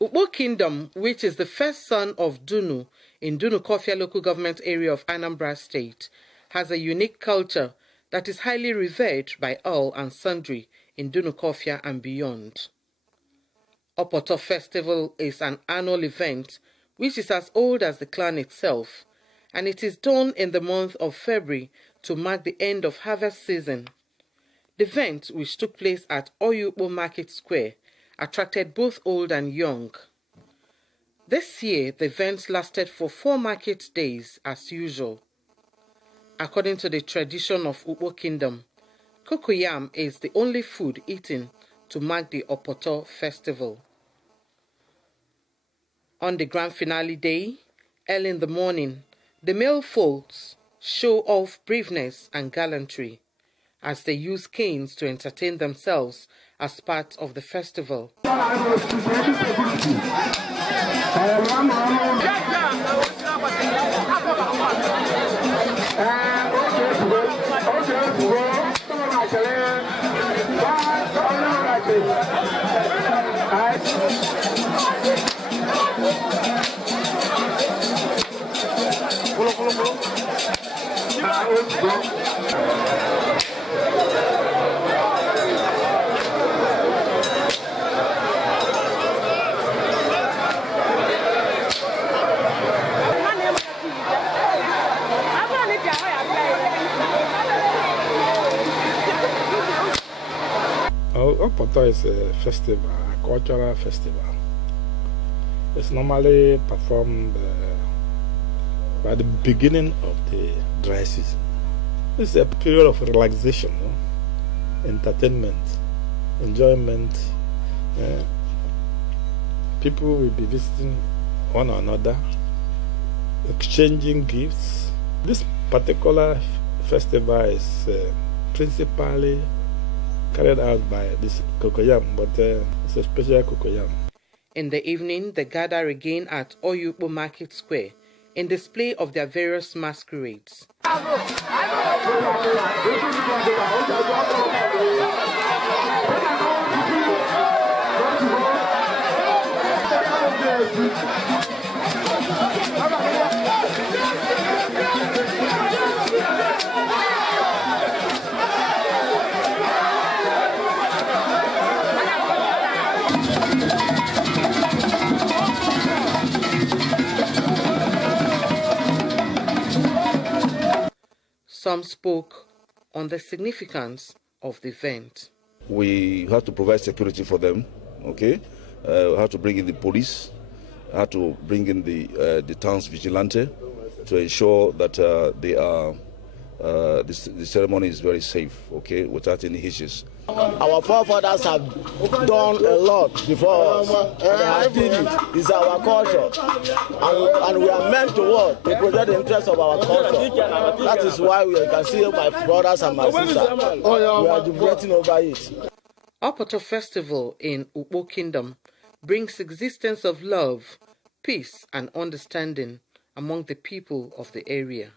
Ukpo Kingdom, which is the first son of Dunu in Dunukofia local government area of Anambra State, has a unique culture that is highly revered by all and sundry in Dunukofia and beyond. Opoto festival is an annual event which is as old as the clan itself, and it is done in the month of February to mark the end of harvest season. The event, which took place at Oye-ukpo Market Square, attracted both old and young. This year, the event lasted for 4 market days as usual. According to the tradition of Ukpo Kingdom, cocoyam is the only food eaten to mark the Opoto festival. On the grand finale day, early in the morning, the male folks show off braveness and gallantry as they use canes to entertain themselves as part of the festival. Opoto is a festival, a cultural festival. It's normally performed by the beginning of the dry season. It's a period of relaxation, entertainment, enjoyment. People will be visiting one another, exchanging gifts. This particular festival is principally carried out by this cocoyam, but it's a special cocoyam. In the evening, they gather again at Oye-ukpo Market Square in display of their various masquerades. Some spoke on the significance of the event. We have to provide security for them, okay? We have to bring in the police, have to bring in the town's vigilante to ensure that the ceremony is very safe, okay, without any hitches. Our forefathers have done a lot before us. They have did it. It's our culture. And we are meant to work to protect the interests of our culture. That is why we can see my brothers and my sisters. We are jubilating over it. Opoto Festival in Ukpo Kingdom brings existence of love, peace, and understanding among the people of the area.